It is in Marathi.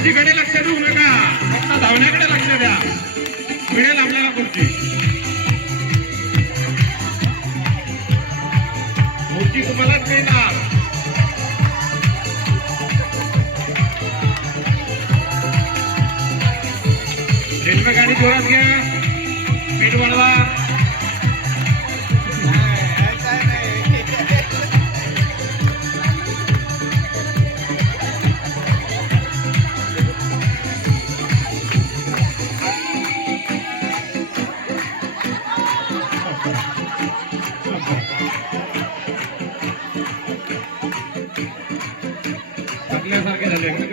खुर्चीकडे लक्ष देऊ नका, फक्त धावण्याकडे लक्ष द्या. मिळेल आपल्याला खुर्ची. खुर्ची तुम्हालाच मिळणार. रेल्वे गाडी जोरात घ्या, स्पीड वाढवा. थकल्यासारखे झाले.